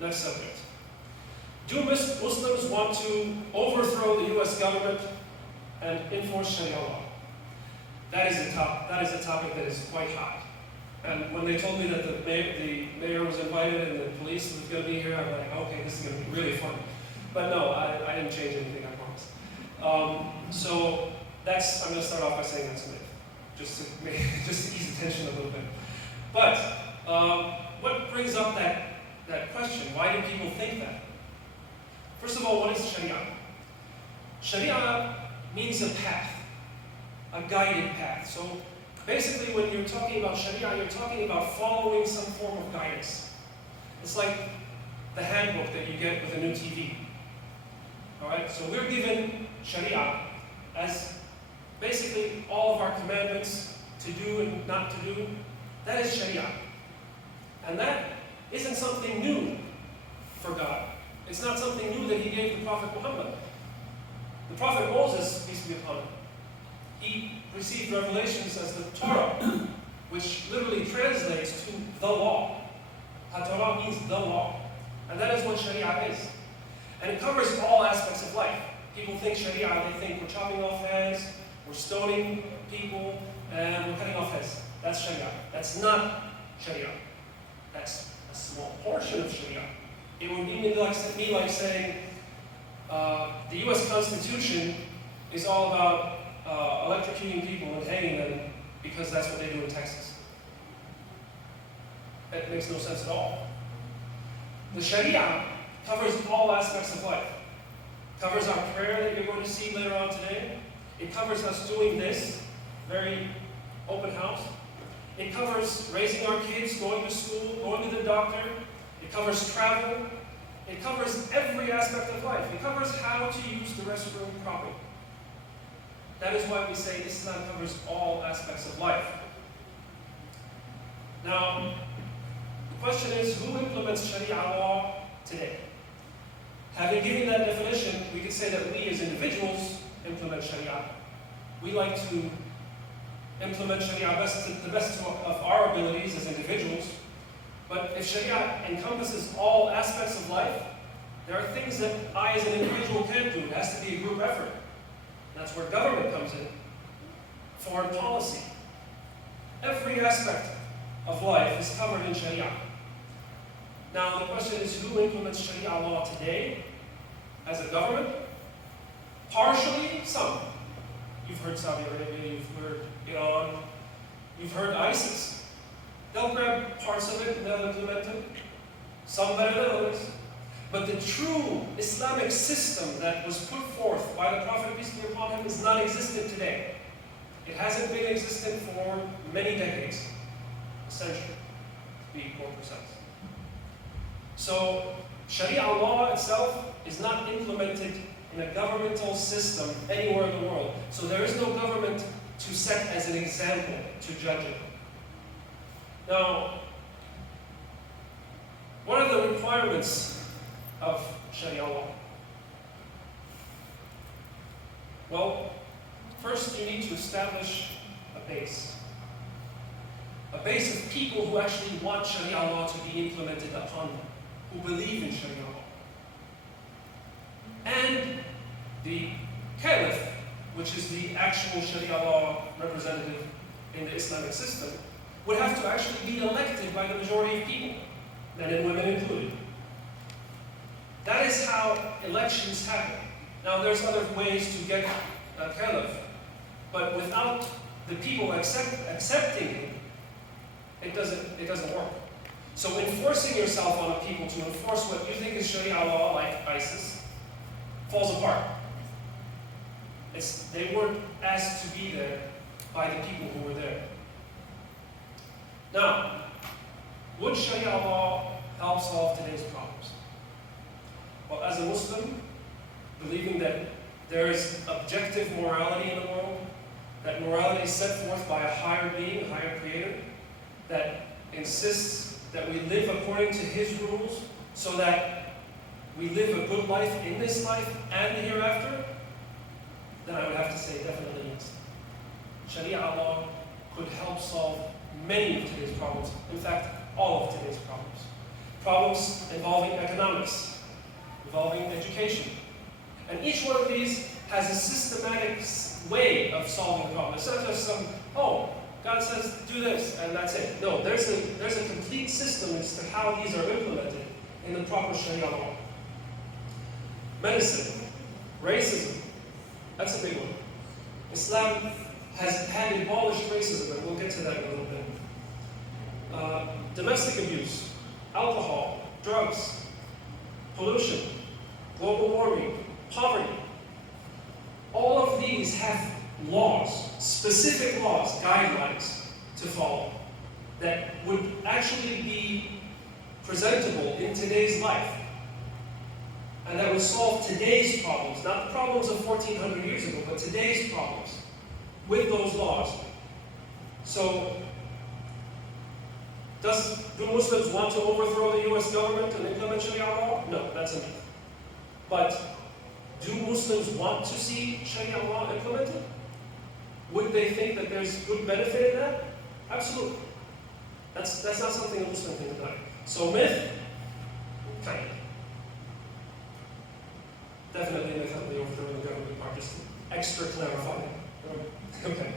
Next subject. Do Muslims want to overthrow the US government and enforce Sharia law? That is a topic that is quite hot. And when they told me that the mayor was invited and the police was going to be here, I'm like, okay, this is going to be really fun. But no, I didn't change anything, I promise. So I'm going to start off by saying that's a myth, just to ease the tension a little bit. But what brings up that question? Why do people think that? First of all, what is Sharia? Sharia means a path, a guided path. So basically, when you're talking about Sharia, you're talking about following some form of guidance. It's like the handbook that you get with a new TV. All right, so we're given Sharia as basically all of our commandments to do and not to do. That is Sharia. And that isn't something new for God. It's not something new that He gave the Prophet Muhammad. The Prophet Moses, peace be upon him, he received revelations as the Torah, which literally translates to the law. Ha-Torah means the law. And that is what Sharia is. And it covers all aspects of life. People think Sharia, they think we're chopping off hands, we're stoning people, and we're cutting off heads. That's Sharia. That's not Sharia. That's a small portion of Sharia. It would be like saying the US Constitution is all about electrocuting people and hanging them because that's what they do in Texas. That makes no sense at all. The Sharia covers all aspects of life. It covers our prayer that you're going to see later on today. It covers us doing this, very open house. It covers raising our kids, going to school, going to the doctor. It covers travel. It covers every aspect of life. It covers how to use the restroom properly. That is why we say Islam covers all aspects of life. Now, the question is, who implements Sharia law today? Having given that definition, we could say that we as individuals implement Sharia. We like to implement Sharia to the best of our abilities as individuals. But if Sharia encompasses all aspects of life, there are things that I as an individual can't do. It has to be a group effort. That's where government comes in. Foreign policy. Every aspect of life is covered in Sharia. Now the question is, who implements Sharia law today as a government? Partially, some. You've heard Saudi Arabia, you've heard Iran, you've heard ISIS. They'll grab parts of it and they'll implement it. Some better than others. But the true Islamic system that was put forth by the Prophet, peace be upon him, is non-existent today. It hasn't been existent for many decades, a century, to be more precise. So, Sharia law itself is not implemented in a governmental system anywhere in the world. So there is no government to set as an example to judge it. Now, what are the requirements of Sharia law? Well, first you need to establish a base. A base of people who actually want Sharia law to be implemented upon them, who believe in Sharia law. And the caliph, which is the actual Sharia law representative in the Islamic system, would have to actually be elected by the majority of people, men and women included. That is how elections happen. Now there's other ways to get a caliph, but without the people accepting him, it doesn't work. So enforcing yourself on people to enforce what you think is Sharia law, like ISIS, falls apart. They weren't asked to be there by the people who were there. Now, would Sharia law help solve today's problems? Well, as a Muslim, believing that there is objective morality in the world, that morality is set forth by a higher being, a higher creator, that insists that we live according to his rules so that we live a good life in this life and the hereafter, then I would have to say definitely yes. Sharia law could help solve many of today's problems. In fact, all of today's problems. problems involving economics, involving education. And each one of these has a systematic way of solving the problem. It's not just some, oh, God says do this and that's it. No, there's a complete system as to how these are implemented in the proper Sharia law. Medicine, racism, that's a big one. Islam had abolished racism, and we'll get to that in a little bit. Domestic abuse, alcohol, drugs, pollution, global warming, poverty. All of these have laws, specific laws, guidelines to follow that would actually be presentable in today's life. And that would solve today's problems, not the problems of 1400 years ago, but today's problems with those laws. So, do Muslims want to overthrow the US government and implement Sharia law? No, that's a myth. But do Muslims want to see Sharia law implemented? Would they think that there's good benefit in that? Absolutely. That's not something a Muslim can deny. So myth? Kind of. Definitely myth on the overthrowing the government part, just extra clarifying. Okay.